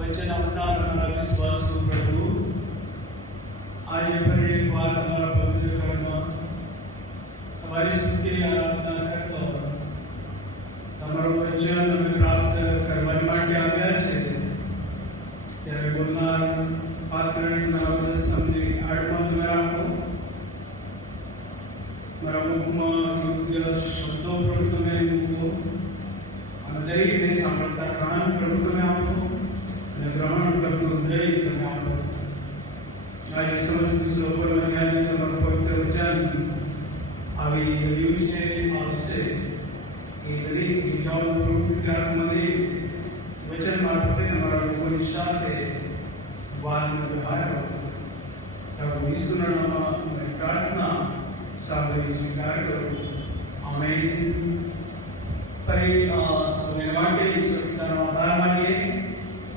वचन अपना हमारा विश्वास को प्रभु आज पर एक बार हमारा पवित्र करना हमारी स्तुति आराधना करता हमारा वचन हमें प्राप्त करवाने માટે આવ્યા છે ત્યારે બોલનાર પાત્રની નવદસ તમને આડમાં તમે રાખો મારા મુખમાં યોગ્ય શબ્દો પણ તમે મૂકો અને દરેકને સાંભળતા કાન પ્રભુ તમે આપો અને ગ્રહણ કરતું હૃદય તમે આપો આજે સમસ્ત સૌપર વચન તમારું પવિત્ર વચન આવી રહ્યું છે આવશે એ દરેક જગ્યાઓ પ્રભુત્વમાંથી વચન મારફતે અમારા લોકોની સાથે વાતનો વ્યવહાર કરો પ્રભુ ઈસુના નામમાં પ્રાર્થના સાંભળી સ્વીકાર કરો આમેન પરે સમય માટે સત્તાનો આધાર માનીએ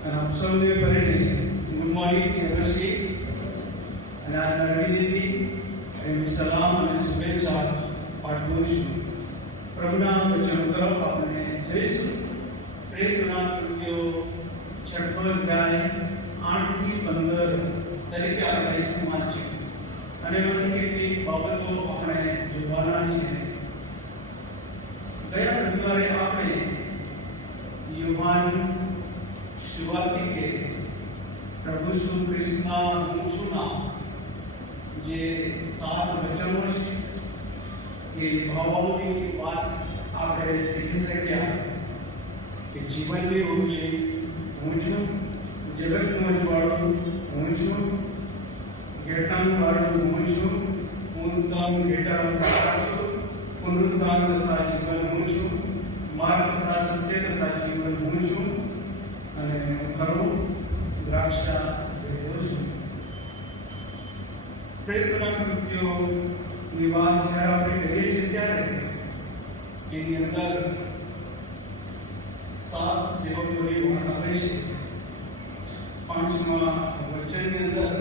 અને આપ સૌને પરીને ગુડ મોર્નિંગ જય મસીહ અને આજના નવી દીદી એની સલામ અને શુભેચ્છા પાઠવું છું પ્રભુના વચનો તરફ આપણે જઈશું પ્રેરિતોના કૃત્યો 6ઠો અધ્યાય 8 થી 15 તરીકે આપણે વાંચ્યું અને એમાં કેટલીક બાબતો આપણે જોવાના છે ગયા રવિવારે આપણે યુવાન શુભાર્થીકે પ્રભુ ઈસુ ખ્રિસ્તના ઊંચુના જે 7 વચનો છે એ ભાવોની વાત આપણે શીખી શક્યા કે જીવનની ઊંચી હું છું જગતમાં જવાળું હું છું ઘેટાણવાળું હું છું પૂર્ણતાનું ઘેટાણું તારા છું પુનરુત્થાન તથા જીવન હું છું માર્ગ તથા સત્ય તથા જીવન હું છું અને હું ખરું દ્રાક્ષા વેરો છું પ્રેરિતોના કૃત્યોની વાત જ્યારે આપણે કરીએ છીએ ત્યારે એની અંદર 7 સેવકોની વાત આવે છે 5મા વચનની અંદર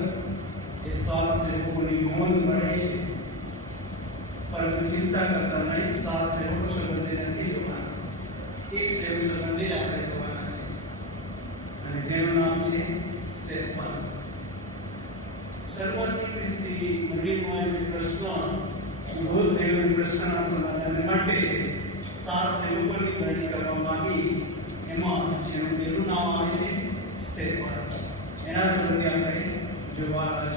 એ 7 સેવકોની નોંધ મળે છે પરંતુ ચિંતા કરતા નહીં 7 સેવકો સંબંધી નથી જોવાના એક સેવક સંબંધી આપણે જોવાના છે અને જેનું નામ છે સ્ટેફન શરૂઆતની ખ્રિસ્તી મંડળીમાં જે પ્રશ્ન ઉભો થયેલો પ્રશ્નના સમાધાન માટે 7 સેવકોની ગણતરી કરવામાં આવી એમાં જેનું પહેલું નામ આવે છે સ્ટેફન એના સંબંધી આપણે જોવાના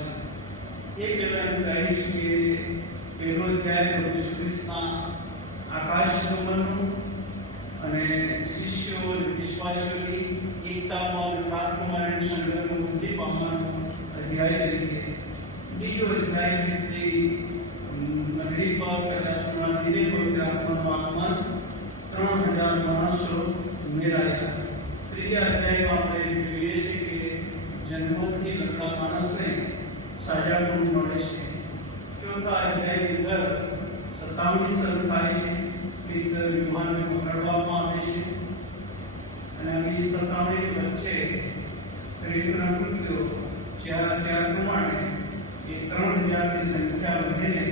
છે એ પહેલા એમ કહીશ કે પહેલો અધ્યાય પ્રભુ ઈસુ ખ્રિસ્તના આકાશગમનનું અને શિષ્યો અને વિશ્વાસીઓની એકતામાં અને પ્રાર્થનામાં અને સંગઠનનું વૃદ્ધિ પામવાનું અધ્યાય તરીકે બીજો અધ્યાય ખ્રિસ્તી મંડળી પર 50મા દિને પવિત્ર આત્માનું આગમન 3000 માણસો ઉમેરાયા ત્રીજા અધ્યાયમાં આપણે જોઈએ છીએ કે જન્મથી લગતા માણસને સાજાપણું મળે છે ચોથા અધ્યાયની અંદર 57મી શરૂ થાય છે મિત્ર યુવાનને પકડવામાં આવે છે અને આવી 57ની વચ્ચે પ્રેરિતોના કૃત્યો 4 પ્રમાણે એ 3000ની સંખ્યા વધીને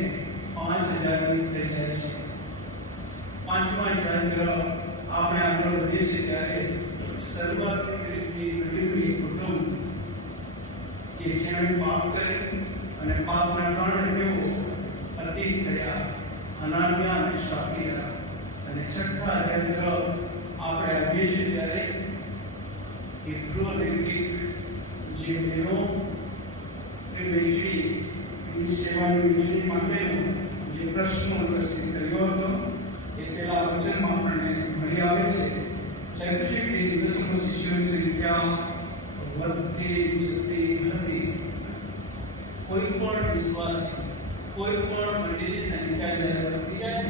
5000ની થઈ જાય છે 5મા અધ્યાય આપણે આગળ વધીએ છીએ ત્યારે શરૂઆતની ખ્રિસ્તી મંડળીનું કુટુંબ કે જેણે પાપ કર્યું અને પાપના કારણે તેઓ અતીત થયા અનાન્યા અને શાપીરા અને 6ઠા અધ્યાય આપણે આવીએ છીએ ત્યારે હિબ્રુ અને ગ્રીક જે બહેનો એ વૈશ્વી એની સેવાની યોજના માટેનો જે પ્રશ્ન ઉપસ્થિત કર્યો હતો એ પેલા વચનમાં આપણને મળી આવે છે લખ્યું છે કે દિવસોમાં શિષ્યોની સંખ્યા વધતી જતી હતી કોઈ પણ વિશ્વાસી કોઈ પણ મંડળીની સંખ્યા જ્યારે વધતી જાય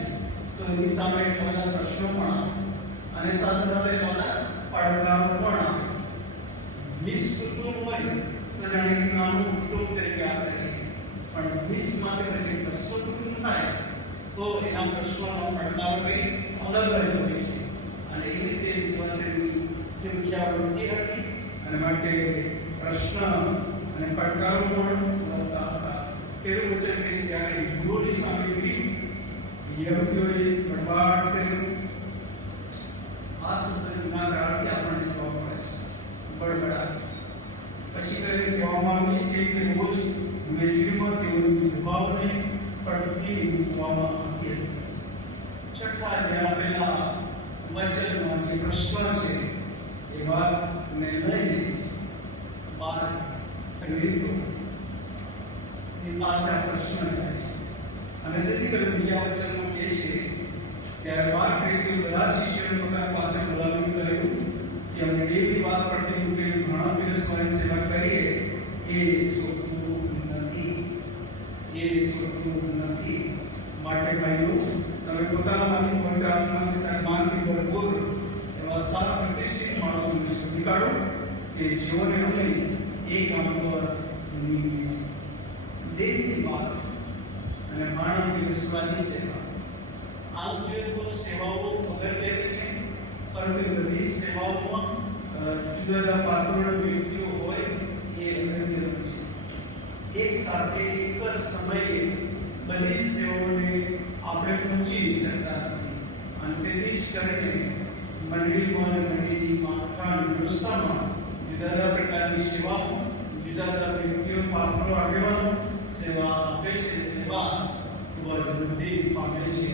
તો એની સામે બધા પ્રશ્નો પણ અને સાથે સાથે બધા પડકારો પણ 20 કુટુંબ હોય તો જાણે કે નાનું કુટુંબ તરીકે આપણે પણ 20 માંથી પછી 200 કુટુંબ થાય તો એના પ્રશ્નોનો પડકારો કંઈ અલગ જ હોય છે અને એ રીતે વિશ્વાસીની સંખ્યા વધતી હતી અને માટે પ્રશ્ન અને પડકારો પણ વધતા હતા તેવું વચન કહીશ ત્યારે હિબ્રુની સામે યહૂદીઓએ બળવાટ કર્યું આ શબ્દ જૂના કાળથી આપણને જોવા મળે છે. બળબડા પછી કહેવામાં આવે છે કે રોજ મેજરીમાં તેઓની વિભાવને પડતી મૂકવામાં આવતી હતી. છઠ્ઠા અધ્યાય આપેલા વચનમાં જે પ્રશ્ન છે એ વાતને લઈને 12 વિદ્તો એ પાસે આ પ્રશ્ન થાય છે અને તેથી કરીને બીજા વચનમાં કહે છે ત્યારે 12 વિદ્તો બધા શિષ્યોને પોતાની પાસે બોલાવીને કહ્યું કે અમે દેવની વાત પડતી મૂકેલી ઘણા પીરસવાની સેવા કરીએ એ શોધવું નથી. માટે ભાઈઓ તમે પોતાનામાંથી પવિત્ર આત્માથી જ્ઞાનથી ભરપૂર એવા 7 પ્રતિષ્ઠિત માણસોને શોધી કાઢો કે જેઓને અમે એક કામ પર દેવની વાત અને માણસની પીરસવાની સેવા. આમ જોઈએ તો સેવાઓ અગત્યની છે, પરંતુ બધી સેવાઓમાં જુદા જુદા પાત્રોના વ્યક્તિઓ હોય એ અગત્યનું છે. એક સાથે એક જ સમયે બધી સેવાઓને આપણે પહોંચી શકતા નથી અને તેથી જ કરીને મંડળીની માળખાની વ્યવસ્થામાં જુદા જુદા પ્રકારની સેવાઓ, જુદા જુદા વ્યક્તિઓ, પાત્રો, આગેવાનો સેવા આપે છે. સેવા ખૂબ જ વૃદ્ધિ પામે છે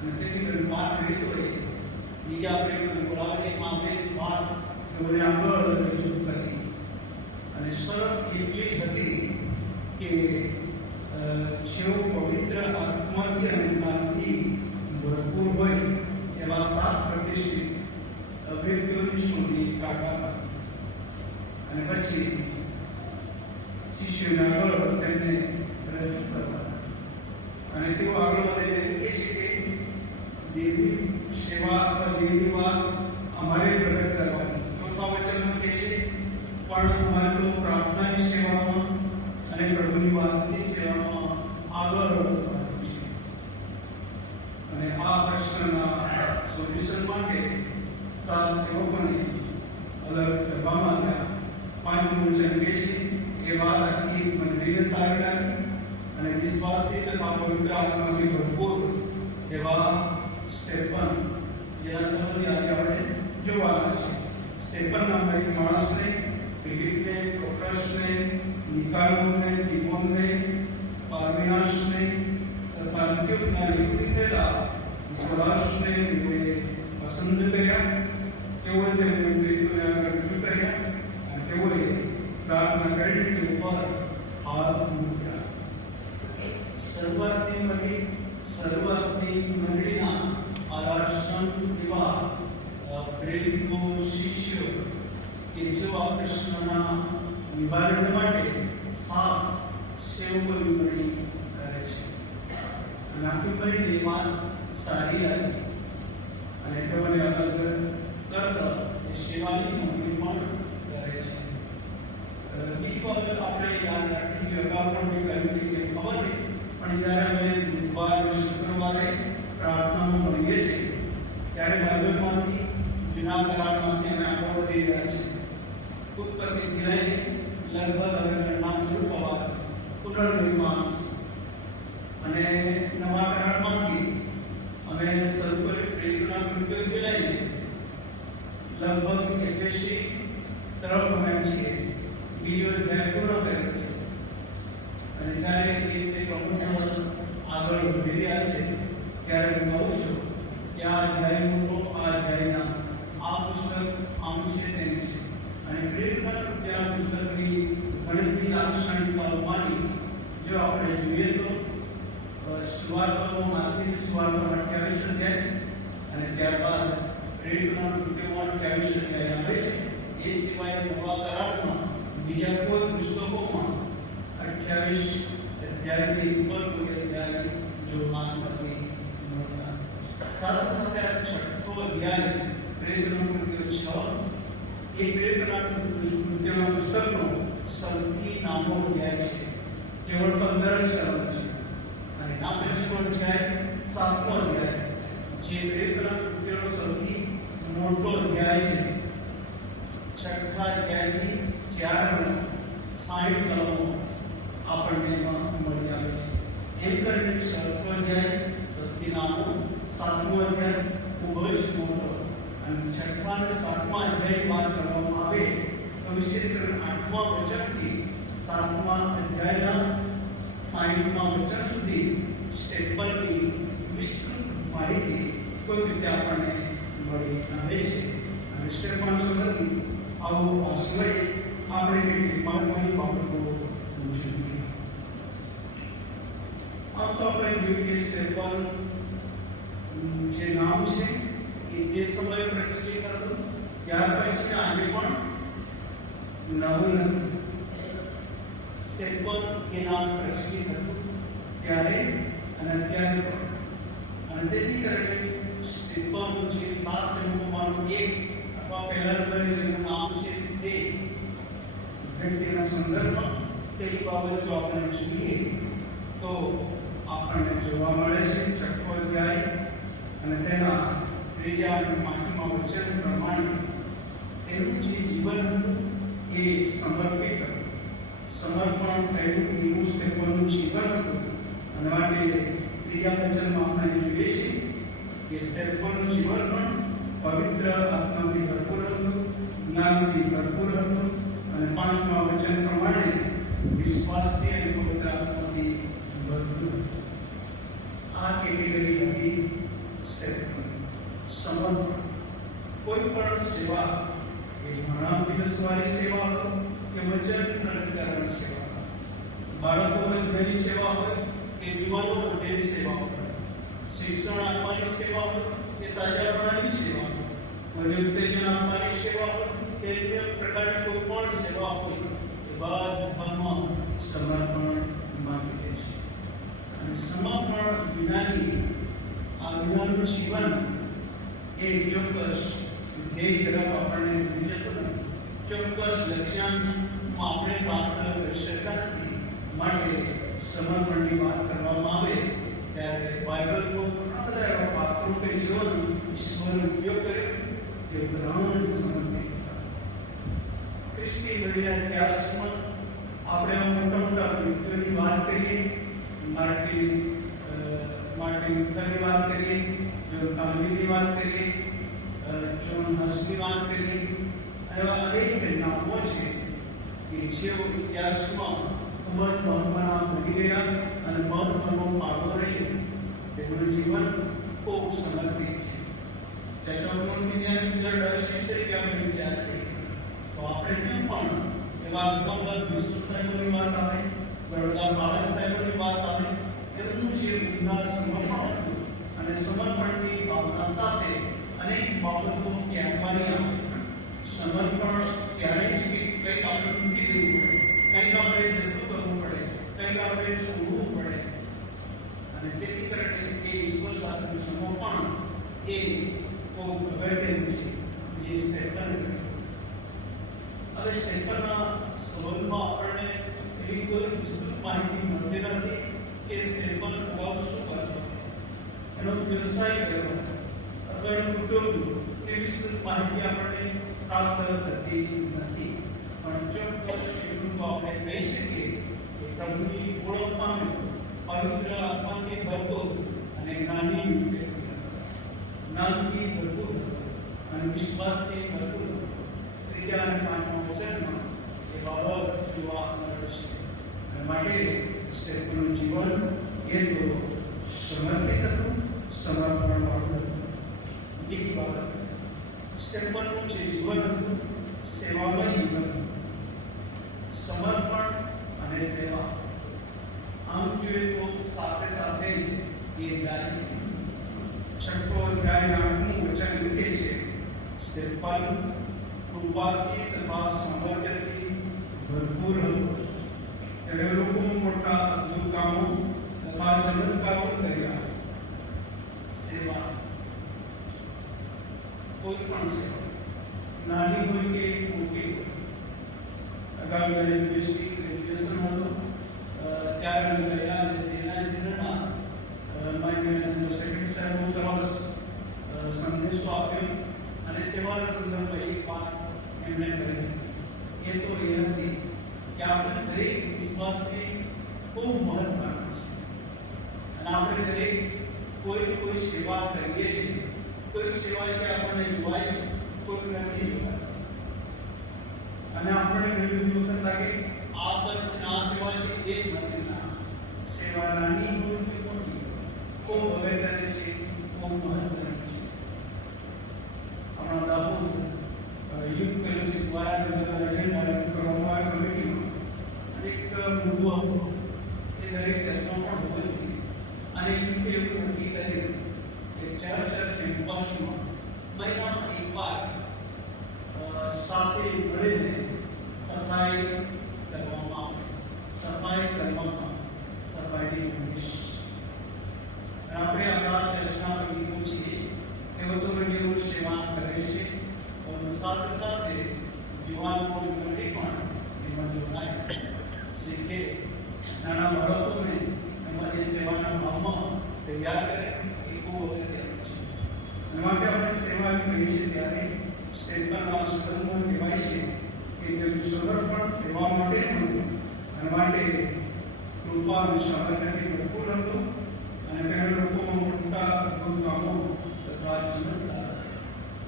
અને તેથી કરીને વાત કરી તો બીજા આપણે બોલાવીને મામેલી વાત તેઓને આગળ રજૂ કરી અને શરત એટલી જ હતી કે જેઓ પવિત્ર આત્માથી અને જ્ઞાનથી ભરપૂર હોય એવા 7 પ્રતિષ્ઠિત વ્યક્તિઓની શોધી કાઢવા અને પછી શિષ્યોને આગળ તેમને રજૂ કરવા અને તેઓ આગળ વધીને કહે છે કે દેવની સેવા અથવા દેવની વાત અમારે પ્રગટ કરવાની. ચોથા વચનમાં કહે છે પણ અમારે તો પ્રાર્થનાની સેવામાં અને પ્રભુની વાતની સેવામાં આગળ વધવાનું છે. અને આ પ્રશ્નના સોલ્યુશન માટે 7 સેવકોને અલગ કરવામાં આવ્યા. 5મું વચન કહે છે એ વાત આખી મંડળીને સારી લાગી અને વિશ્વાસથી તથા પવિત્ર આત્માથી ભરપૂર એવા સ્ટેફન જેના સંબંધી આજે આપણે જોવાના છે. સ્ટેફન નામના એક માણસને, ફિલિપને, પ્રોક્રસને, નિકાનોને, તિમોનને, પાર્મેનાસને તથા અંત્યોખના યુવતી થયેલા નિકોલાસને પસંદ કર્યા. તેઓએ તેમને પ્રેરિતોને આગળ રજૂ કર્યા અને તેઓએ પ્રાર્થના કરીને તેઓ પર હાથ મૂક્યા. શરૂઆતની મંડળીના આદર્શના એવા પ્રેરિતો, શિષ્યો કે જેઓ આ પ્રશ્નના નિવારણ માટે 7 સેવકોની મંડળી કરે છે. અને આખી મંડળીની વાત સારી લાગી અને તેઓને અલગ કરતા એ સેવાની મંડળી પણ કરે છે. બીજી બાબત આપણે યાદ રાખવી જોઈએ, અગાઉ પણ મેં કહ્યું કે ખબર નહીં, પણ જ્યારે અમે બુધવાર શુક્રવારે પ્રાર્થનામાં મળીએ છીએ ત્યારે બાઇબલમાંથી, જૂના કરારમાંથી અમે આગળ વધી રહ્યા છીએ. ઉત્પત્તિથી લઈને લગભગ હવે નામ શરૂ થવા પુનર્નિર્માણ અને નવા કરારમાંથી અમે શરૂ કરી પ્રેરણા કૃત્યોથી લઈને લગભગ એફએસસી તરફ અમે છીએ. બીજો અધ્યાય પૂરો કર્યો છે અને જ્યારે એ રીતે પ્રમોશન આગળ વધી રહ્યા છે ત્યારે હું કહું છું કે આ અધ્યાયનો આ અધ્યાયના આ પુસ્તક આમ છે તેમ છે અને પ્રેરણા કૃત્યના પુસ્તકની ઘણી લાક્ષણિકતાઓમાંની જો આપણે જોઈએ તો સુવાર્તાઓમાં માર્કની સુવાર્તામાં 28 અધ્યાય અને ત્યારબાદ પ્રેરણા કૃત્યોમાં 28 અધ્યાય આવે છે. એ સિવાય નવા કરારમાં બીજા કોઈ પુસ્તકોમાં 28 અધ્યાયથી ઉપર કોઈ અધ્યાય જોવા નથી મળતા. સાથે સાથે આ 6થો અધ્યાય પ્રેરણા કૃત્યો 6 એ પ્રેરણા કૃત્યોના પુસ્તકનો સૌથી નાનો અધ્યાય છે. કેવળ 15 જ કલમ છે અને નામેશનો અધ્યાય 7મો અધ્યાય જે પ્રેરણા કૃત્યોનો સૌથી મોટો અધ્યાય છે. 6થા અધ્યાયથી 60 કલમો આપણને મળી આવે છે. એમ કરીને 6થો અધ્યાય સૌથી નાનો, 7મો અધ્યાય ખૂબ જ મોટો અને 6 અને 7મા અધ્યાયની વાત કરવામાં આવે તો વિશેષ કરીને 8મા વચનથી 7મા અધ્યાયના 60મા વચન સુધી સ્ટેપલની વિસ્તૃત માહિતી કોઈ રીતે આપણને મળી આવે છે. અને સ્ટેપલ સંબંધી આવો આશ્રય આપણે કેટલીક મહત્વની બાબતો જોઈએ. આમ તો આપણે જોયું કે સ્ટેપલ જે નામ છે એ સમયે પ્રચલિત હતું, ત્યાર પછી આજે પણ નવું નથી. સ્ટેપલ એ નામ પ્રચલિત હતું ત્યારે અને અત્યારે પણ. અને તેથી કરીને સ્ટેપલ જે 7 સેવકોમાંનું એક અથવા પહેલા નંબરે જેનું નામ છે તે વ્યક્તિના સંદર્ભમાં કઈ બાબતો આપણે જોઈએ તો આપણને જોવા મળે છે 6ઠ્ઠો અધ્યાય અને તેના 3 અને 5મા વચન પ્રમાણે તેનું જે જીવન હતું એ સમર્પિત હતું, સમર્પણ થયેલું એવું સ્ટેપલનું જીવન હતું. અને માટે 3 વચનમાં આપણે જોઈએ છીએ કે સ્ટેપલનું જીવન પણ પવિત્ર આત્માથી ભરપૂર હતું, જ્ઞાનથી ભરપૂર હતું અને 5મા વચન પ્રમાણે વિશ્વાસથી અને પવિત્ર આત્માથી ભરપૂર હતું. આ કેટેગરી હતી સ્ટેપલ. સમર્પણ કોઈ પણ સેવા એ ઘણા દિવસવાળી સેવા હોય કે વચન પ્રગટાવવાની સેવા હોય, બાળકો મધ્યની સેવા હોય કે યુવાનો મધ્યની સેવા હોય, શિક્ષણ આપવાની સેવા હોય કે સાજાપણાની સેવા હોય, અને ઉત્તેજન આપવાની સેવા હોય કે અન્ય પ્રકારની કોઈ પણ સેવા હોય, એ બધામાં સમર્પણ માંગે છે. અને સમર્પણ વિનાની આ વિનાનું જીવન એ ચોક્કસ ધ્યેય તરફ આપણને લઈ જતું નથી, ચોક્કસ લક્ષ્યાંકમાં આપણે પ્રાપ્ત કરી શકતા નથી. માટે સમર્પણની વાત કરવામાં આવે ત્યારે બાઇબલમાં ઘણા બધા એવા પાત્રો કે જેઓનો ઈશ્વરનો ઉપયોગ કર્યો તે બધા સમર્પિત હતા. ખ્રિસ્તી મંડળીના ઇતિહાસમાં આપણે મોટા મોટા વ્યક્તિઓની વાત કરીએ, માર્ટિન લ્યુથરની વાત કરીએ, જોન કાલ્વિનની વાત કરીએ, જોન હસની વાત કરીએ, એવા અનેક નામો છે કે જેઓ ઇતિહાસમાં ખૂબ જ મહત્વના બની ગયા અને મહત્વનો ફાળો રહ્યો. તેમનું જીવન ખૂબ સમર્પિત છે. તરીકે આપણે વિચાર કરીએ તો આપણે કેમ પણ એવા કમલ વિષ્ણુ સાહેબની વાત આવે, વડોદરા બાળક સાહેબની વાત આવે, એમનું જે ઊંડા સમર્પણ હતું અને સમર્પણની ભાવના સાથે અનેક બાબતો ત્યાગવાની આવે. સમર્પણ ક્યારેય જ કંઈક આપણે મૂકી દેવું પડે, કંઈક આપણે જતું કરવું પડે, કંઈક આપણે છોડવું પડે. અને તેથી કરીને એ ઈશ્વર સાથેનું સમર્પણ એ ખૂબ અગત્યનું છે જે સ્ટેપલ. હવે સ્ટેપલના સંબંધમાં આપણને એવી કોઈ વિસ્તૃત માહિતી મળતી નથી કે સ્ટેપલ અગાઉ શું કરતો, એનો વ્યવસાય કયો અથવા એનું કુટુંબ, એ વિસ્તૃત માહિતી આપણને પ્રાપ્ત થતી નથી. પણ ચોક્કસ એટલું તો આપણે કહી શકીએ કે પ્રભુની ઓળખ પામ્યો, પવિત્ર આત્માથી ભરપૂર અને જ્ઞાનથી ભરપૂર અને વિશ્વાસથી ભરપૂર. 3 અને 5મા વચનમાં એ બાબત જોવા મળે છે. અને માટે સ્ટેપલનું જીવન એ તો સમર્પિત હતું, સમર્પણવાળું હતું. બીજી બાબત, સ્ટેપલનું જે જીવન હતું સેવામય જીવન હતું. સમર્પણ અને સેવા આમ જોઈએ તો સાથે સાથે જ એ જાય છે. 6ઠ્ઠો અધ્યાય 8મું વચન લખે છે, સ્ટેપલ કૃપાથી તથા સામર્થ્યથી ભરપૂર હતો. તેણે લોકો મોટા અદ્ભુત કામો તથા ચમત્કારો કર્યા. સેવા, કોઈ પણ સેવા, નાની હોય કે મોટી હોય. અગાઉ જ્યારે ગ્રેજ્યુએશન હતું ત્યારે અમે ગયા અને સેનામાં માન્ય સેક્રેટરી સાહેબ બહુ સરસ સંદેશો આપ્યો અને સેવાના સંદર્ભમાં એક વાત એમણે કરી. એ તો એ હતી કે આપણે દરેક વિશ્વાસી ખૂબ મહત્વના છે અને આપણે દરેક કોઈ સેવા કરીએ છીએ કોઈ સેવા છે આપણને જોવાય છે, કોઈ નથી જોવાય. અને આપણને ઘણી વખત લાગે આ તો આ સેવા છે એ જ નથી. ના, સેવા નાની હોય કે મોટી ખૂબ અગત્યની છે, ખૂબ મહત્વની છે. આપણા દાહોદ યુથ ફેલોશિપ દ્વારા એજન્ડા કરવામાં આવ્યા કમિટીમાં એક મુદ્દો હતો એ દરેક ચર્ચમાં પણ હોવો જોઈએ. અને એવું નક્કી કર્યું કે ચર્ચ કેમ્પસમાં મહિનામાં એકવાર સાથે મળીને સફાઈ કરવામાં આવે. સફાઈ કરવામાં સફાઈની ઝુંબેશ. આપણે આપણા ચર્ચના પ્રતિનિધિઓ છીએ એવો તો મંડળીઓ સેવા કરે છે, અને સાથે સાથે જીવાનો મંડળી પણ એમાં જોડાય શીખે. નાના બાળકોને એમાં સેવાના ભાવમાં તૈયાર કરે એ ખૂબ અગત્યનું છે. અને માટે આપણે સેવા કહીએ છીએ ત્યારે સેવકના સ્વરૂપમાં કહેવાય છે કે તેનું સમર્પણ સેવા માટે હતું. અને માટે કૃપા અને સામર્થ્યથી ભરપૂર હતું. અને તેણે લોકોમાં મોટા અદ્ભુત કામો તથા ચમત્કાર.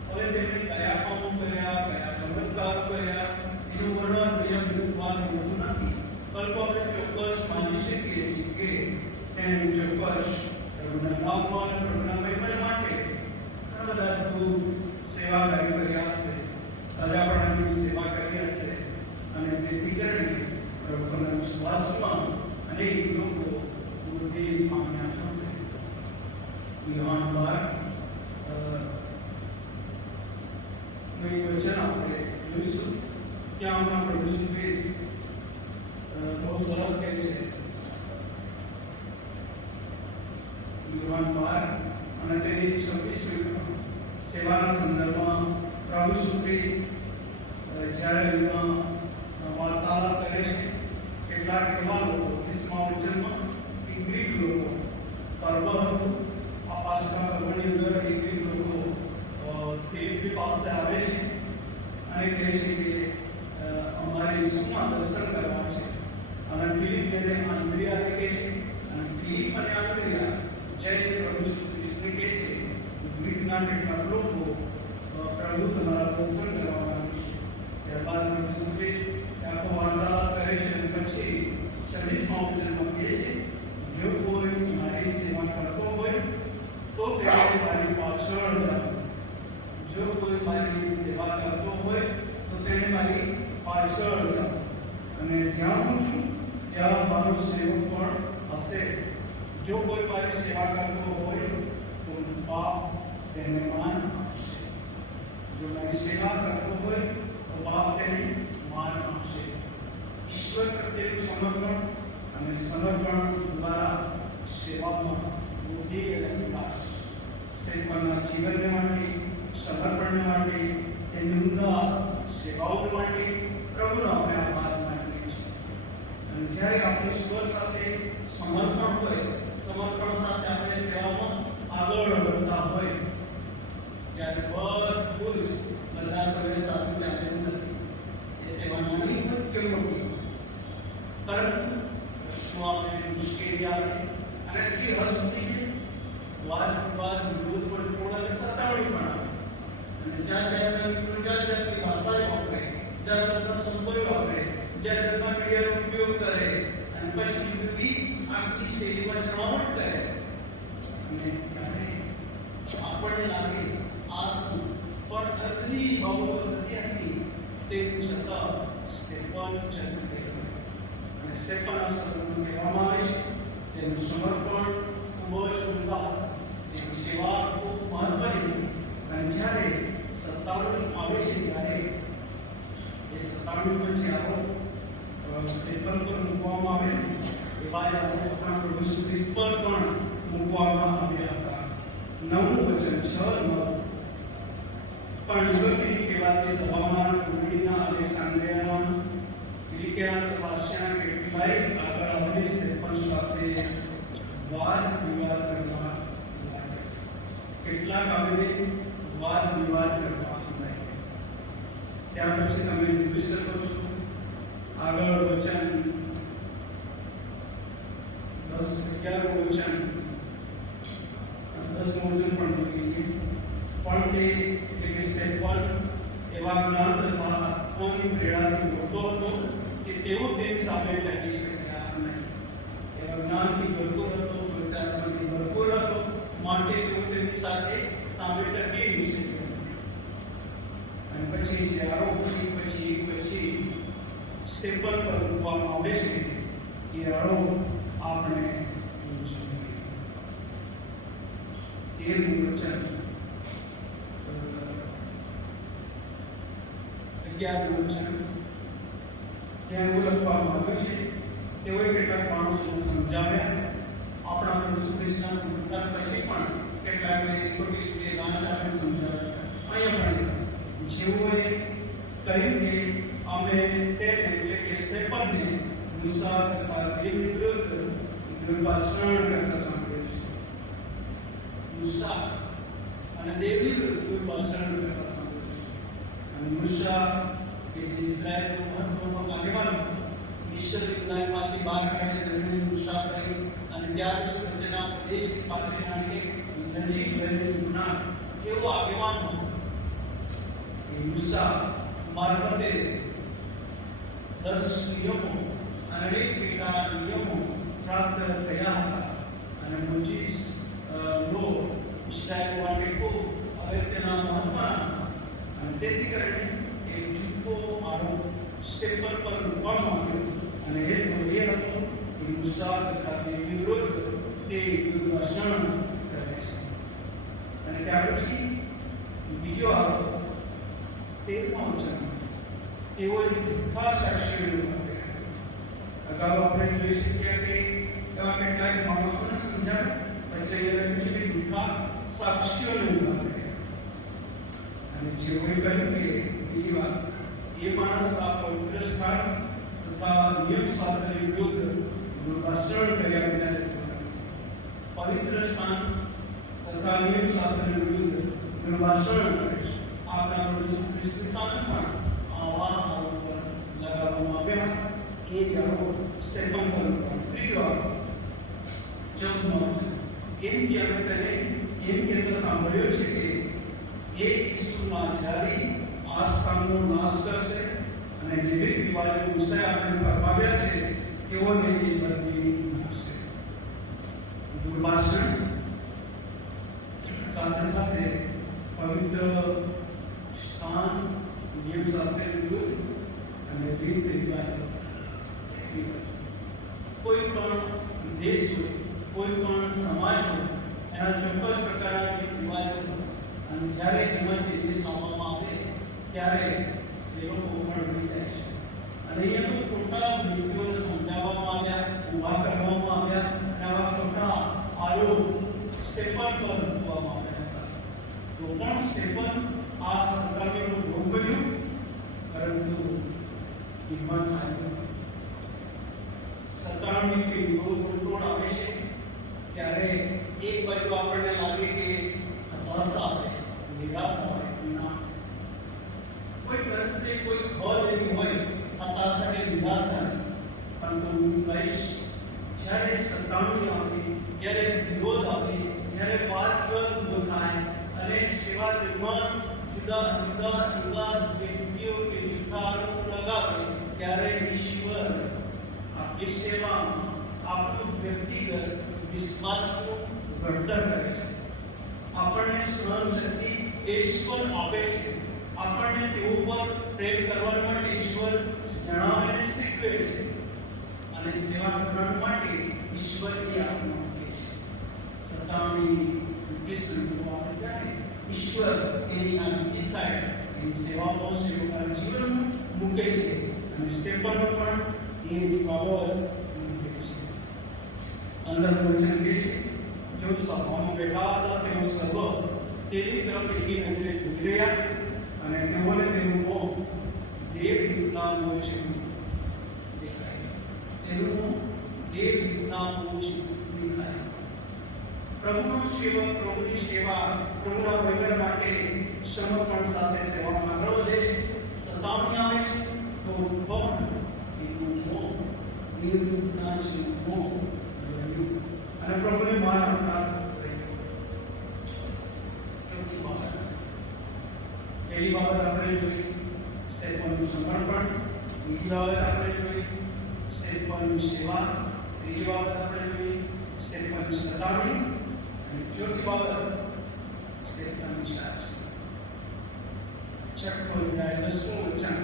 હવે તેમણે કયા કામો કર્યા, કયા ચમત્કાર કર્યા એનું વર્ણન નિયમ વિદ્વાન હોતું નથી, પરંતુ આપણે ચોક્કસ માની શકીએ છીએ કે તેણે ચોક્કસ પ્રભુના નામમાં અને પ્રભુના મહિમા માટે ઘણા બધા અદ્ભુત સેવા કાર્ય કર્યા હશે, સજાપણાની સેવા કરી હશે. અને તેથી કરીને પ્રભુના વિશ્વાસમાં અનેક લોકો વૃદ્ધિ પામ્યા હશે. યુહાન 12 વચન આપણે જોઈશું. ત્યાં હમણાં પ્રભુ ઈસુ ખ્રિસ્ત બહુ સરસ કહે છે. યુહાન 12 અને તેની 26મી સેવાના સંદર્ભમાં પ્રભુ ઈસુ ખ્રિસ્ત જ્યારે વાર્તાલાપ કરે છે, કેટલાક એવા લોકો 20મા વચનમાં ગ્રીક લોકો પર્વ હતું. આ પાસના પર્વની અંદર ગ્રીક લોકો ફિલિપની પાસે આવે છે અને કહે છે કે અમારે ઈસુના દર્શન કરવા છે. અને ફિલિપ જેને આંદ્રિયા કહે છે, અને ફિલિપ અને આંદ્રિયા જઈને પ્રભુ ઈસુ ખ્રિસ્તને કહે છે ગ્રીકના કેટલાક લોકો પ્રભુ તમારા દર્શન કરવા માંગે છે. ત્યારબાદ પ્રભુ ઈસુ ખ્રિસ્ત આખો વાર્તાલાપ કરે છે અને પછી 26મા વચનમાં કહે છે, જો કોઈ મારી સેવા કરતો હોય તો તેણે મારી પાછળ જાઓ. જો કોઈ મારી સેવા કરતો હોય તો તેણે મારી પાછળ જાઓ. અને જ્યાં હું છું ત્યાં મારો સેવક પણ હશે. જો કોઈ મારી સેવા કરતો હોય તો બાપ તેને માન આપશે. જો મારી સેવા કરતો હોય તો બાપ તેને માન આપશે. ઈશ્વર પ્રત્યેનું સમર્પણ અને સમર્પણ દ્વારા સેવામાં વૃદ્ધિ અને વિકાસ. સેવકના જીવનને માટે, સમર્પણને માટે, તેની ઉમદા સેવાઓ માટે પ્રભુનો આપણે આભાર માનીએ છીએ. અને જ્યારે આપણે ઈશ્વર સાથે સમર્પણ હોય, સમર્પણ સાથે આપણે સેવામાં આગળ વધતા હોય ત્યારે બધું જ બધા સમય સાથે ચાલેલું નથી. એ સેવા નાની હોય કે મોટી, પરંતુ શું આપણે મુશ્કેલી આવે અને એટલી હદ સુધી કે વાદ વિવાદ, વિરોધ પણ થોડા અને સતાવણી પણ આવે. અને જ્યાં જાતના મિત્રો જાત જાતની ભાષાઓ વાપરે, જાત જાતના શબ્દો વાપરે, જાત જાતના મીડિયાનો ઉપયોગ કરે અને પછી બધી આખી શૈલીમાં જણાવટ કરે. અને ત્યારે આપણને લાગે આ શું, પણ આટલી બાબતો થતી હતી તેમ છતાં સ્ટેફન જન્મ થયો. અને સ્ટેફનના સંદર્ભમાં કહેવામાં આવે છે તેનું સમર્પણ ખૂબ જ ઉમદા, તેની સેવા ખૂબ મહત્વની. અને જ્યારે 57 આવે છે ત્યારે એ 57 પછી આવો સ્ટેફન પર મૂકવામાં આવે એવા આપણા પ્રભુ ઈસુ ખ્રિસ્ત પર પણ મૂકવામાં આવ્યા હતા. 9મું વચન 6 પણ યુવતી કહેવાતી સભામાં ટુકડીના અલેક્સાન્દ્રિયામાં કિલિકિયા તથા આસિયાના કેટલાય આગળ આવીને સ્ટેફન સાથે વાદ વિવાદ કરવા લાગ્યા. કેટલાક આવીને વાદ વિવાદ કરવા લાગ્યા. ત્યાર પછી તમે જોઈ શકો છો આગળ વચન 10-11 વચન 10મું વચન પણ જોઈ લઈએ. પણ તે એક સ્ટેપલ એવા જ્ઞાન તથા આત્માની પ્રેરણાથી મળતો હતો કે તેઓ તેની સામે ટકી શક્યા નહીં. એવા જ્ઞાનથી ભરતો હતો, આત્માથી ભરપૂર હતો, માટે તેઓ તેની સાથે સામે ટકી નહીં શક્યા. અને પછી જે આરોપી પછી સ્ટેપલ પર મૂકવામાં આવે છે એ આરોપ આપણે તેરમું વચન 11મું વચન ત્યાં એવું લખવામાં આવ્યું છે, તેઓએ કેટલાક માણસોને સમજાવ્યા. આપણા પ્રભુ ઈસુ ખ્રિસ્તના ઉત્થાન પછી પણ કેટલાકને ખોટી રીતે લાંચ આપીને સમજાવ્યા. અહીંયા પણ જેઓએ કહ્યું કે અમે તેને એટલે કે સ્ટેપલને મુસા તથા દેવી વિરુદ્ધ ભાષણ કરતા સાંભળ્યું છે. મુસા અને દેવી વિરુદ્ધ ભાષણ કરતા સાંભળ્યું છે. અને મુસા કે જે ઇસ્રાયેલનો મહત્વનો આગેવાન મિસ્ર વિજ્ઞાનમાંથી બહાર કાઢીને જમીનની મુસાફરી અને ત્યાર પછી વચ્ચેના પ્રદેશ પાસેના નજીક રહેલું જ્ઞાન એવો આગેવાન હતો. મુસા મારફતે 10 નિયમો અને અનેક પેટા નિયમો પ્રાપ્ત થયા હતા. અને મોજીસ લો ઇસ્રાયેલ માટે ખૂબ અગત્યના મહત્વના. અને તેથી કરીને એક જૂઠો આરોપ સ્ટેપલ પર મૂકવામાં આવ્યો. અને એ હતો કે મુસા તથા દેવી વિરુદ્ધ તે દુર્ભાષણ કરે છે. અને ત્યાર પછી બીજો આરોપ 13મા વચન, તેઓ જૂઠા સાક્ષીઓ હતા. અગાઉ આપણે જોઈ શક્યા કે એવા કેટલાક માણસોને સમજાવ્યા, પછી એ લખ્યું છે કે જૂઠા સાક્ષીઓને ઉભા કર્યા. અને જેઓએ કહ્યું કે બીજી વાત, એ માણસ આ પવિત્ર સ્થાન તથા નિયમ શાસ્ત્રની વિરુદ્ધ દુર્ભાષણ કર્યા વિના પવિત્ર સ્થાન તથા નિયમ શાસ્ત્રની વિરુદ્ધ દુર્ભાષણ કરે છે. આ પ્રભુ ઈસુ ખ્રિસ્તની સામે પણ આવા આરોપ લગાવવામાં આવ્યા. એ આરોપ સ્ટેપલ પર ત્રીજો આરોપ 14મા વચન, એમ કહેતા સાંભળ્યું છે કે એ ઈસુમાં જારી આ સ્થાનનો નાશ કરશે અને જે રીત રિવાજો વિષય આપણે ફરમાવ્યા છે તેઓને એ બદલી નાખશે. દુર્ભાષણ સાથે સાથે પવિત્ર સ્થાન, નિયમ શાસ્ત્રની વિરુદ્ધ અને રીત રિવાજો. કોઈ પણ દેશ હોય, કોઈ પણ સમાજ હોય, એના ચોક્કસ પ્રકારના રીત રિવાજો અને જ્યારે એમાં ચેન્જીસ આવવામાં આવે ત્યારે એ લોકો પણ વધી જાય છે. અને અહીંયા તો ખોટા વ્યક્તિઓને સમજાવવામાં આવ્યા, ઊભા કરવામાં આવ્યા અને આવા ખોટા આરોપ સ્ટેપલ પર મૂકવામાં આવ્યા. તો પણ સ્ટેપલ આ સત્તાવીનો ભોગ બન્યું, પરંતુ હિંમત હારી. સત્તાની કે વિરોધ આવે છે ત્યારે એક બાજુ આપણને લાગે કે હતાશા આવે, નિરાશા આવે. ના, કોઈ કશે કોઈ ખબર એવી હોય હતાશા કે નિરાશા, પરંતુ હું કહીશ જ્યારે સત્તાની આવે, જ્યારે વિરોધ આવે, જ્યારે વાદ વિવાદ ઊભો થાય અને સેવા નિર્માણ જુદા વ્યક્તિઓ કે જૂઠા આરોપો લગાવે ત્યારે ઈશ્વર આપણી સેવામાં આપણું વ્યક્તિગત વિશ્વાસનું ઘડતર કરે છે. આપણને સહનશક્તિ ઈશ્વર આપે છે. આપણને તેઓ પર પ્રેમ કરવા માટે ઈશ્વર જણાવીને શીખવે છે અને સેવા કરવા માટે ઈશ્વર એ આપણને આપે છે. સત્તાની વિશ્લેષણ આવે ત્યારે ઈશ્વર એની આ બીજી સાઈડ એની સેવાઓ સેવકોના જીવનમાં મૂકે છે અને સ્ટેપલ પણ એ બાબત મૂકે છે. અંદર વચન કહે છે, જો સભામાં બેઠા હતા તેઓ સર્વ તેની તરફ એકી નજરે જોઈ રહ્યા અને તેઓને તેનું મોં દેવદૂતના મોં જેવું દેખાય. તેનું મોં દેવદૂતના મોં જેવું દેખાય. પ્રભુનો સેવક પ્રભુની સેવા, પ્રભુના વૈભવ માટે સમર્પણ સાથે સેવામાં આગળ વધે છે. સતાવણી આવે છે તો પણ એનું મોં દેવદૂતના જેવું મોં અને પ્રભુને માન આપતા ચોથી વાત પહેલી બાબત આપણે જોઈ સ્ટેપ 1 નું સમર્પણ, બીજી બાબત આપણે જોઈ સ્ટેપ 1 ની સેવા, ત્રીજી બાબત આપણે જોઈ સ્ટેપ 1 ની સતાવણી, અને ચોથી બાબત સ્ટેપ 1 ની સાક્ષી. છઠ્ઠો અધ્યાય 10મું વચન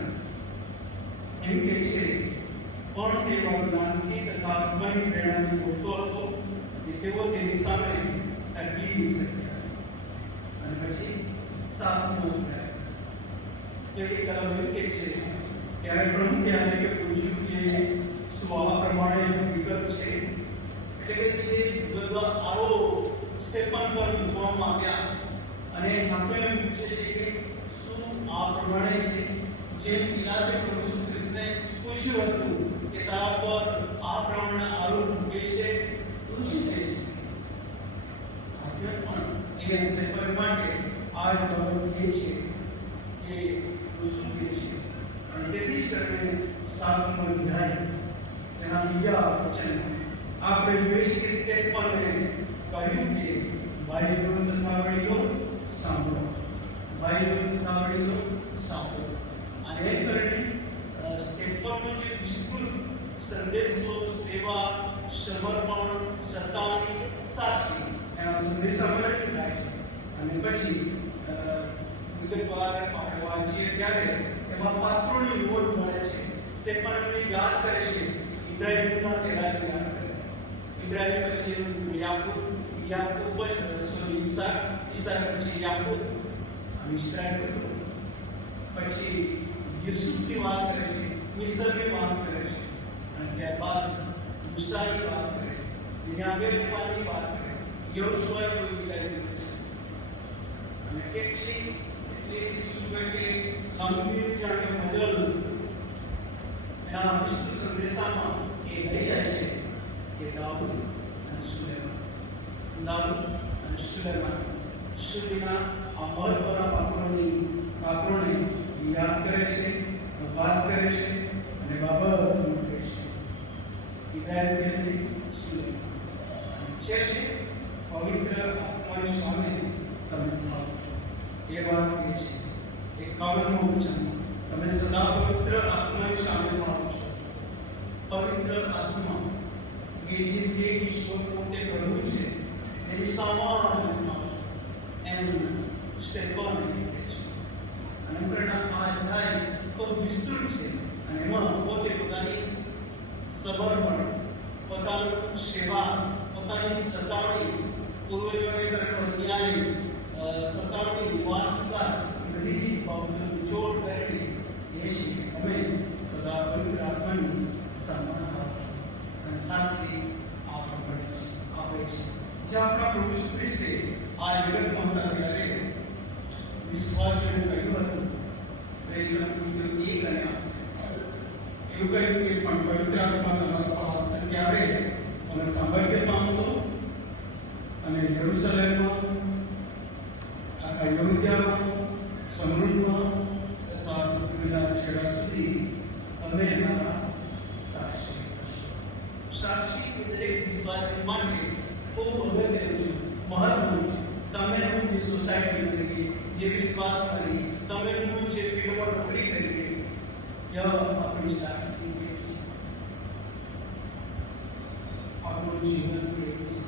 એમ કહે છે, પણ તે જ્ઞાનથી તથા આત્માની પ્રેરણાથી બોલતો હતો કે તેઓ તેની સામે ટકી નહીં શક્યા. અને પછી 7મો અધ્યાય તેથી કલમ એમ કહે છે, ત્યારે પ્રભુ યાજકે પૂછ્યું કે શું આ પ્રમાણે વિગત છે, એટલે કે જે વિગતવાર આવો સ્ટેપન પર મૂકવામાં આવ્યા, અને આપણે એમ પૂછે છે કે શું આ પ્રમાણે છે જેમ પિલાતે પ્રભુ ઈસુ ખ્રિસ્તને પૂછ્યું હતું કે તારા પર આ પ્રમાણે આરોપ મૂકે છે, તું શું કહે છે? આપણે પણ એ સ્ટેપન માટે આ બાબત એ છે કે તું શું કહે છે. અને તેથી જ કરીને 7મો અધ્યાય તેના બીજા વચન આપણે જોઈએ છીએ કે સ્ટેપનને કહ્યું કે બાઇબલ તથા વડીલો સાંભળો, બાઇબલ તથા વડીલો સાંભળો. અને એમ કરીને સ્ટેપનનો જે વિસ્તૃત સંદેશો, સેવા, સમર્પણ, સતાવણી, સાક્ષી એના સંદેશા પર થાય છે. અને પછી વિગતવાર આપણે વાંચીએ ત્યારે એમાં પાત્રોની ઓળ મળે છે. સ્ટેફનને યાદ કરે છે, ઇબ્રાહિમના તેડાને યાદ કરે. ઇબ્રાહિમ પછી યાકૂબ, યાકૂબ પછી ઈસાક, ઈસાક પછી યાકૂબ અને ઈસરાએલ હતો. પછી યુસુફની વાત કરે છે, મિસ્રની વાત કરે છે, અને ત્યારબાદ મૂસાની વાત કરે, બિન્યામીનની વાત કરે, યહોશુઆની રોજગારી કરે છે. અને એટલી શું કે લંબી જાણે બદલ એના વિસ્તૃત સંદેશામાં એ લઈ જાય છે કે દાઉદ અને સુલેમાન, દાઉદ અને સુલેમાન, સુલેમાન આ મહત્વના પાત્રોને યાદ કરે છે, વાત કરે છે અને બાબત મૂકે છે. ઇબ્રાહિમ સુલેમાન છેલ્લે પવિત્ર આત્માની સામે તમે થાઓ છો. એ વાત કહે છે 51મું વચન, તમે સદા પવિત્ર આત્માની સામે થાઓ છો. પવિત્ર આત્મા કે જે ઈશ્વર પોતે પ્રભુ છે એની સામે થાઓ છો એમ સ્ટેફન કહે છે. અને પ્રેરણા આ અધ્યાય ખૂબ વિસ્તૃત છે અને એમાં પોતે પોતાની સમર્પણ, પોતાની સેવા, પોતાની સતાવણી, પૂર્વજોને કરેલો અન્યાય, સતાવણી, વાતવિવાદ બધી બાબતો જોડ કરીને એ છે અમે સદા પવિત્ર આત્માની સામે થાઓ છો અને સાક્ષી આપે છે. જે આપણા પ્રભુ ઈસુ ખ્રિસ્તે આ જગતમાં હતા ત્યારે વિશ્વાસીઓને કહ્યું હતું, પ્રેરિતોને 1 ગણ્યા, એવું કહ્યું કે પણ પવિત્ર આત્મા તમારા પર આવશે ત્યારે તમે સામર્થ્ય પામશો અને યરૂશલેમમાં, આખા યુદયામાં, સમૃદ્ધમાં તથા પૃથ્વીના છેડા સુધી તમે મારા સાક્ષી થશો. સાક્ષી એ દરેક વિશ્વાસી માટે ખૂબ અગત્યનું છે, મહત્વનું છે. તમે હું જે સોસાયટી કરી, જે વિશ્વાસ કરી, તમે હું જે ફીલ્ડ પર નોકરી કરી, यह अपनी साक्षी है, આપણું જીવન કેવું છે,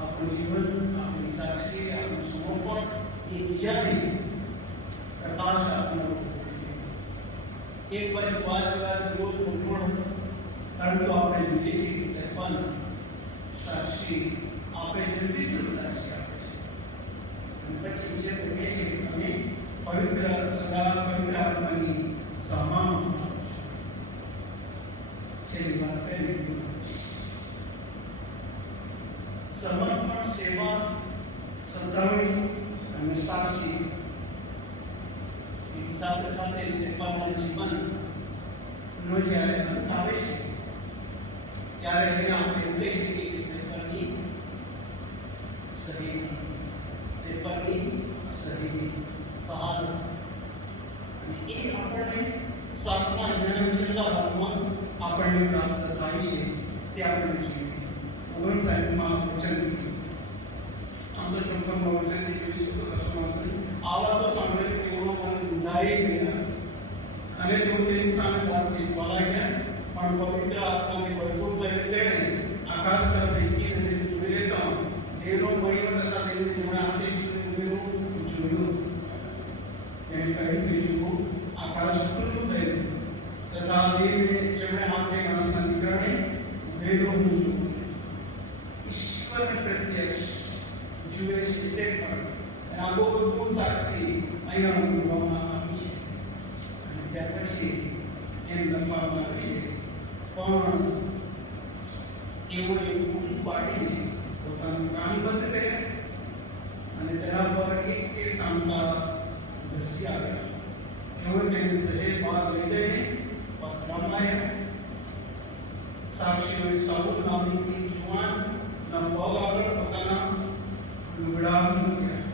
આપણું જીવન, આપણી સાક્ષી, આપણું સમર્પણ એ બીજાને પ્રકાશ આપનારું હોવું જોઈએ. એક બાજુ વાદ વિરોધ પણ હતો, પરંતુ આપણે જોઈએ છીએ કે સ્ટેફન સાક્ષી આપે છે, વિસ્તૃત સાક્ષી આપે છે. અને પછી જે કહે છે કે તમે પવિત્ર સદા પવિત્ર આત્માની સામાન છેલ્લી વાત કરી સમર્પણ, સેવા, સતાવણી અને સાક્ષી એની સાથે સાથે સેવાના જીવનનો જ્યારે અંત આવે છે ત્યારે એને આપણે એવું કહી શકીએ કે સેવાની સહીની સહાર એ આપણને 7મા અધ્યાયના છેલ્લા ભાગમાં આપણને પ્રાપ્ત થાય છે. તે આપણે જોઈએ 59માં વચન આમ તો પુરુષોત્તમના વચનથી જોઈશું તો કશું વાંધો નહીં. આ વાતો સાંભળીને તેઓ મને બુધાઈ ગયા અને તેઓ તેની સામે દાંતથી સ્વલાઈ ગયા. પણ પવિત્ર આત્માથી ભરપૂર થઈને તેણે આકાશ તરફ એકીને તેને જોઈ લેતા દેવનો મહિમા તથા તેની જમણા હાથે ઈશ્વરનું જોયું. તેણે કહ્યું કે જુઓ, આકાશ ખુલ્લું થયું તથા દેવને જમણા હાથે ઘાસના દીકરાને ઉભેલો હું જોઉં. ઈશ્વરને પ્રત્યક્ષ જુએ છે સ્ટેપ પર. અને આ બહુ અદભુત સાક્ષી અહીંયા મૂકવામાં આવી છે. અને ત્યાર પછી એમ લખવામાં આવે છે, પણ એઓએ બૂમ પાડીને પોતાનું કાન બંધ કર્યા અને તેના પર એક સામટા ધસી આવ્યા. તેઓએ તેને સહેજ બહાર લઈ જઈને પથરામાં લાવ્યા. સાક્ષીઓએ સાઉલ નામની એક જુવાનના પગ આગળ પોતાના લુગડા મૂક્યા.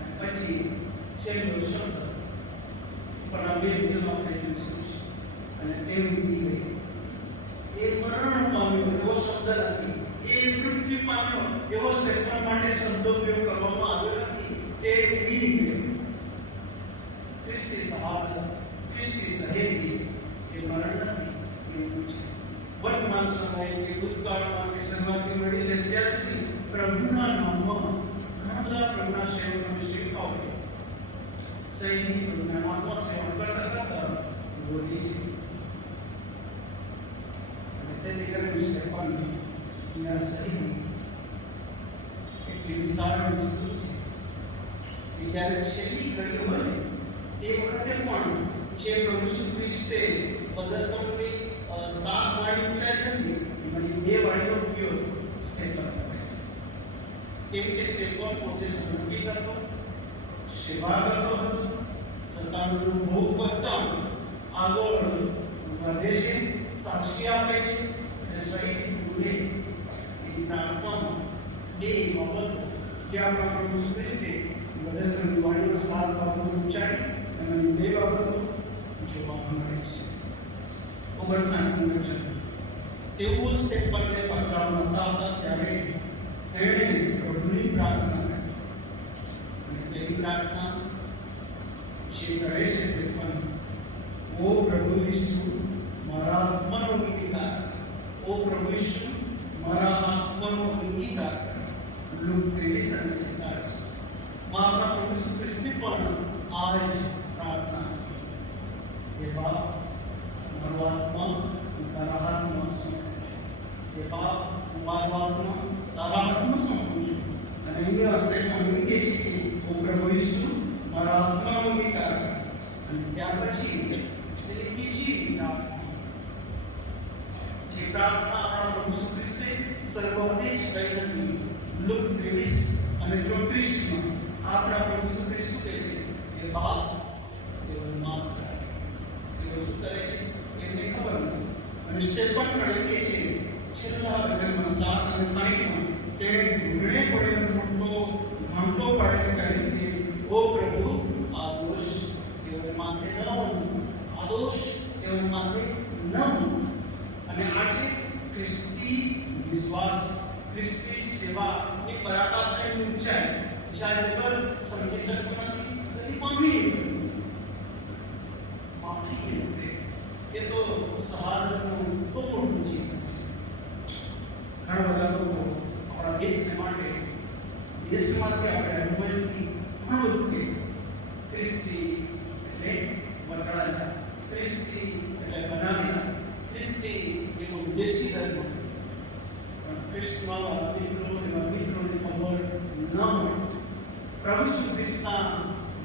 અને પછી છેલ્લો શબ્દ પણ આ બે વચનો આપણે જોઈશું. અને તે ઉઠી ગઈ. એ મરણ પામ્યો એવો શબ્દ નથી, એ મૃત્યુ પામ્યો એવો શબ્દ માટે શબ્દો પ્રયોગ કરવામાં આવ્યો નથી. તે ઉઠી ગયો. ખ્રિસ્તી સહાદ, ખ્રિસ્તી સહેલી એ મરણ નથી, એવું છે. વર્તમાન સમયે કે ભૂતકાળમાં કે શરૂઆતથી મળીને ત્યાં સુધી પ્રભુના નામમાં ઘણા બધા પ્રભુના સેવકનો શીખાવ સૈનિક પ્રભુના નામમાં સેવન કરતા કરતા બોલી છે. તેથી કરીને સ્ટેફન સહી એટલી વિશાળ વસ્તુ છે. જ્યારે છેલ્લી ઘડી હોય એ વખતે પણ જે પ્રભુ ઈસુ ખ્રિસ્તે પદસ્તંભની 7 વાળી ઊંચાઈ હતી એમાંથી 2 વાળીનો ઉપયોગ સ્ટેફન કરે છે. કેમ કે સ્ટેફન પોતે સમર્પિત હતો, સેવા કરતો હતો, સત્તાનો ભોગ કરતા આગળ વધે છે, સાક્ષી આપે છે અને શહીદ ભૂલે એની પ્રાર્થનામાં 2 બાબતો કે આપણા પ્રભુ ઈસુ ખ્રિસ્તે પદસ્તંભની વાળીનો 7 બાબતો ઊંચાઈ અને 2 બાબતો જોવા મળે છે. 59 વચન તેઓ સ્ટેફનને પકડાવતા હતા ત્યારે તેણે પ્રભુની પ્રાર્થના કરી. અને તેની પ્રાર્થના જે કરે છે સ્ટેફન, ઓ પ્રભુ ઈસુ મારા આત્માનો અંગીકાર, ઓ પ્રભુ ઈસુ મારા આત્માનો અંગીકાર. લુક 23:47. મારા પ્રભુ ઈસુ ખ્રિસ્તે પણ આ જ પ્રાર્થના કરી. એ બાપ, મારો આત્મા તારા હાથમાં સોંપું છું. એ બાપ, મારો આત્મા તારા હાથમાં સોંપું છું. અને અહીંયા સ્ટેફન મૂકે છે કે ઓ પ્રભુ ઈસુ મારા આત્માનો અંગીકાર. અને ત્યાર પછી તેની બીજી પ્રાર્થના, જે પ્રાર્થના આપણા પ્રભુ ઈસુ ખ્રિસ્તે શરૂઆતે જ કરી હતી. લુક 23 અને 34 આપણા પ્રભુ ઈસુ ખ્રિસ્ત કહે છે, એ બાપ તેઓને માફ કરે. તેઓ શું કરે છે એમને ખબર નથી. અને સ્ટેફન પણ કહે છે છેલ્લા વચનમાં 7 અને 60 તેણે ઘૂંટણે પડીને મોટો ઘાંટો પાડીને કહ્યું કે ઓ પ્રભુ, આ દોષ તેઓને માથે ન મૂકો, આ દોષ તેઓને માથે ન મૂકો. અને આજે ખ્રિસ્તી વિશ્વાસ, ખ્રિસ્તી સેવા એ પરાકાષ્ઠાની ઊંચાઈ જ્યારે પર સમજી શકતો નથી, કદી પામી નથી. માફી એ તો સહાદતનું બહુ મોટું જીવન છે. ઘણા બધા લોકો આપણા દેશને માટે, દેશમાંથી આપણે અનુભવથી ઘણું બધું કે ખ્રિસ્તી એટલે વટાળેલા, ખ્રિસ્તી એટલે બનાવેલા, ખ્રિસ્તી એ કોઈ વિદેશી ધર્મ. પણ ખ્રિસ્તમાં મિત્રોને ખબર ન હોય. પ્રભુ ઈસુ ખ્રિસ્તના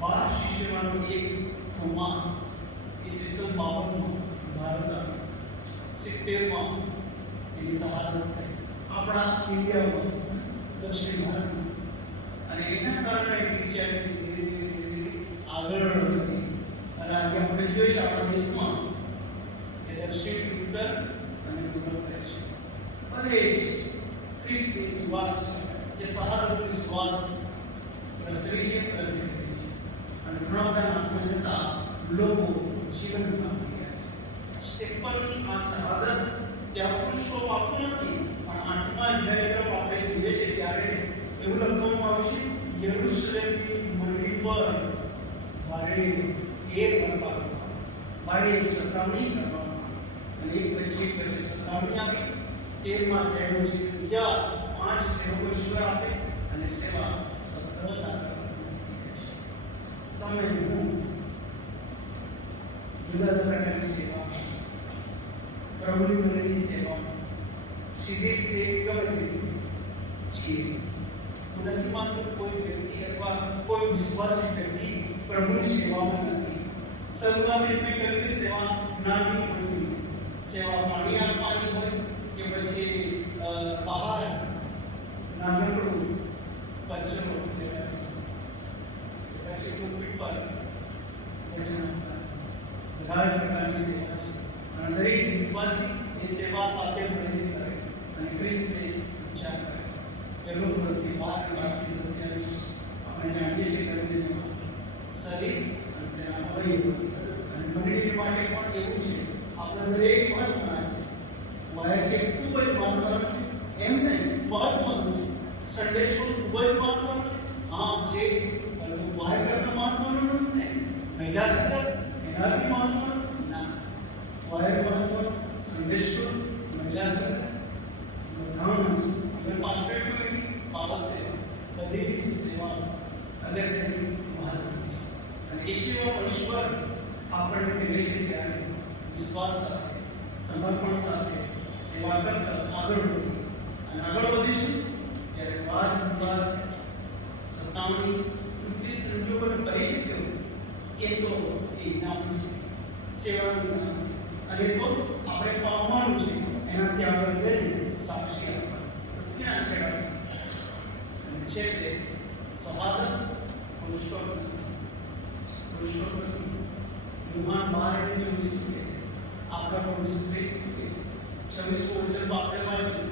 12 શિષ્યોમાંનો એક થોમા ઈસવીસન 52 ભારત 70 એની શહાદત થઈ આપણા ઇન્ડિયામાં, દક્ષિણ ભારતમાં. અને એના કારણે ક્રિશ્ચિયાનિટી ધીરે ધીરે આગળ વધી. અને આજે આપણે જોઈએ છીએ આપણા દેશમાં એ દક્ષિણ, ઉત્તર અને પૂર્વ કહે છે. બધે ખ્રિસ્તી વિશ્વાસ, એ શહાદત વિશ્વાસ પ્રસરી છે, પ્રસિદ્ધ થઈ છે. અને ઘણા બધા નાશમાં જતા લોકો જીવન પામી ગયા છે. સ્ટેફનની આ શહાદત ત્યાં પુરુષો આપતું નથી, પણ 8મા અધ્યાય તરફ આપણે જોઈએ છીએ ત્યારે એવું લખવામાં યરુશલેમની મંડળી પર ભારે કેદ કરવામાં, ભારે સતામણી કરવામાં અને એક પછી સતામણી આપી. 13મા અધ્યાયનો જે બીજા 5 સેવકો ઈશ્વર આપે અને સેવા સફળતા તમે હું જુદા જુદા પ્રકારની સેવા, પ્રભુની મંડળીની સેવા સીધી રીતે ગમે રીતે છીએ. નથી માત્ર કોઈ વ્યક્તિ અથવા કોઈ વિશ્વાસી વ્યક્તિ પ્રભુની સેવામાં નથી. સર્વવ્યાપી સેવા નાની હોય, સેવા પાણી આપવાની હોય કે પછી બહાર નાનકડું કચરો પછી ટોપી પર બધા પ્રકારની સેવા છે. અને દરેક વિશ્વાસી એ સેવા સાથે મળીને કરે અને ખ્રિસ્તને વિચાર કરે. પહેલો પ્રવૃત્તિ 12:27 આપણે જાણીએ છીએ કે શરીર અને તેના અવયવો અને મંડળી માટે પણ એવું છે. આપણે દરેક મહત્વના છે. વાય છે ખૂબ જ મહત્વનું છે એમ નહીં, મહત્વનું છે. સન્ડે સ્કૂલ ખૂબ જ મહત્વનું છે. હા છે, પરંતુ વાય કરતા મહત્વનું નથી. મહિલા સત્તા એનાથી મહત્વનું ના. વાય મહત્વનું, સન્ડે સ્કૂલ, મહિલા સત્તા ઘણું છે. પાસ્ટર બાળક સેવા, બધી રીતે સેવા અગત્યની મહત્વની છે. અને એ સેવા ઈશ્વર આપણને કહે છે ત્યારે વિશ્વાસ સાથે, સમર્પણ સાથે સેવા કરતા આગળ વધીએ. અને આગળ વધીશું ત્યારે વાદ વિવાદ, સતામણી, સંજોગોને પરિસ્થિતિઓ એ તો એ ઇનામ છે, સેવાનું ઇનામ છે. અને તો આપણે પામવાનું છે. એનાથી આપણે જઈને સાક્ષી આપવાનું છે. સમાધાન પુરુષોત્તમ યુહાન 12:24 કહે છે. આપણા પણ 20 કહે છે. 26મું વચન આપણે વાંચ્યું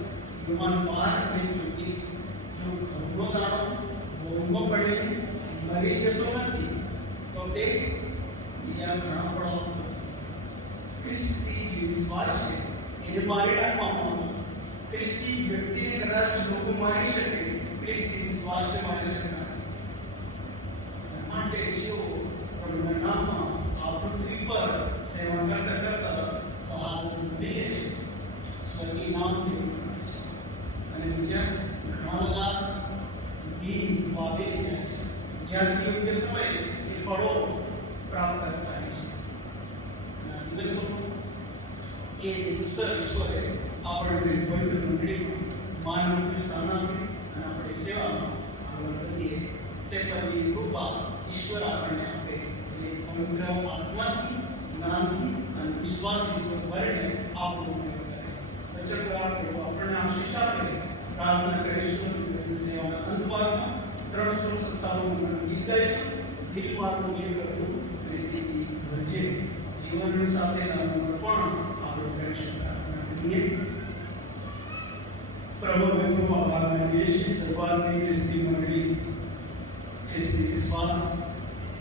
યુહાન 12:24. જો ઘઉંનો દાણો ભૂમિમાં પડે મરી જતો નથી તો તે બીજા ઘણા પડો. ખ્રિસ્તી જે વિશ્વાસ છે એને મારી નાખવામાં, ખ્રિસ્તી વ્યક્તિને કદાચ લોકો મારી શકે, ખ્રિસ્તી વિશ્વાસને મારી શકતા માટે જેઓ પ્રભુના નામમાં આ પૃથ્વી પર સેવા કરતા કરતા સહાય મળે છે, સ્વર્ગી નામથી અને બીજા ઘણા લાખ બી વાવી રહ્યા છે, જ્યાંથી યોગ્ય સમય એ ફળો પ્રાપ્ત કરતા છે. દિવસોમાં એ ઈશ્વરે આપણે પવિત્ર મંડળીમાં માનવ સ્થાન આપ્યું અને આપણે સેવામાં આગળ વધીએ. સ્ટેપની કૃપા ઈશ્વર આપણને આપે અને પવિત્ર આત્માથી, જ્ઞાનથી અને વિશ્વાસથી ભરીને આપણું કરે. વચનકાર પ્રભુ આપણને આશીષ આપે. પ્રાર્થના કરીશું સેવાના અંત ભાગમાં 357 ગીત ગાઈશું. દિલમાં એ કરવું પ્રીતિથી ભરજે. જીવનની સાથે પણ આપણે કરીશું. પ્રભુ મેં આભાર માનીએ છીએ સર્વાંગી ખ્રિસ્તી મંડળી, ખ્રિસ્તી વિશ્વાસ,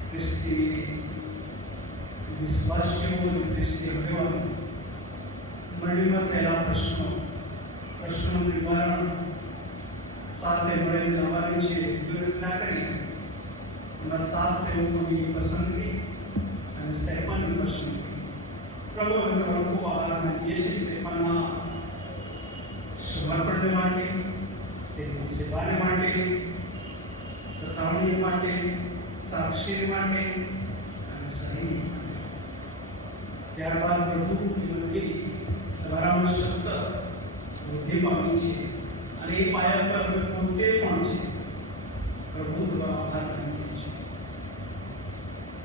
ખ્રિસ્તી વિશ્વાસીઓ, ખ્રિસ્તી આગેવાનો મંડળીમાં થયેલા પ્રશ્નોનું નિવારણ સાથે મળીને લાવવાની છે યોજના કરી. એમાં 7 સેવકોની પસંદગી અને સ્ટેફનની પસંદગી. પ્રભુ ખૂબ આભાર માનીએ છીએ સ્ટેફનના સમર્પણ માટે, તેની સેવાને માટે, સતાવણી માટે, સાક્ષી માટે અને સહી માટે. ત્યારબાદ પ્રભુ તમારા શબ્દ વૃદ્ધિ પામી છે અને એ પાયા પર પોતે પણ છે. પ્રભુ તમારો આભાર માનીએ છીએ.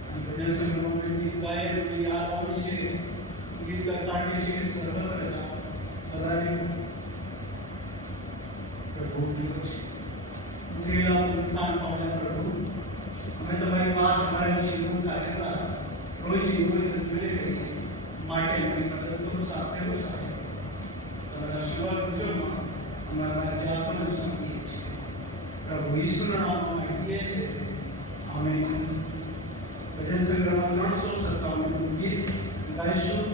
અને ભજન સંગમોને ગીત ગાયન યાદ આવે છે, ગીત ગાતા છે સર્વ પ્રજા બધાને પ્રભુ જીવો છે. ઉતરેલા ઉત્થાન પામ્યા પ્રભુ, અમે તમારી વાત અમારા જીવન કાર્યમાં રોજ જીવન જોઈએ માટે અમને મદદ કરો, સાથે સાથે તમારા સેવા પૂજનમાં અમારા જાતને સમજીએ છીએ. પ્રભુ ઈશ્વરના નામમાં કહીએ છીએ. આમેન. ભજન સંગ્રહમાં 357 ગીત ગાઈશું.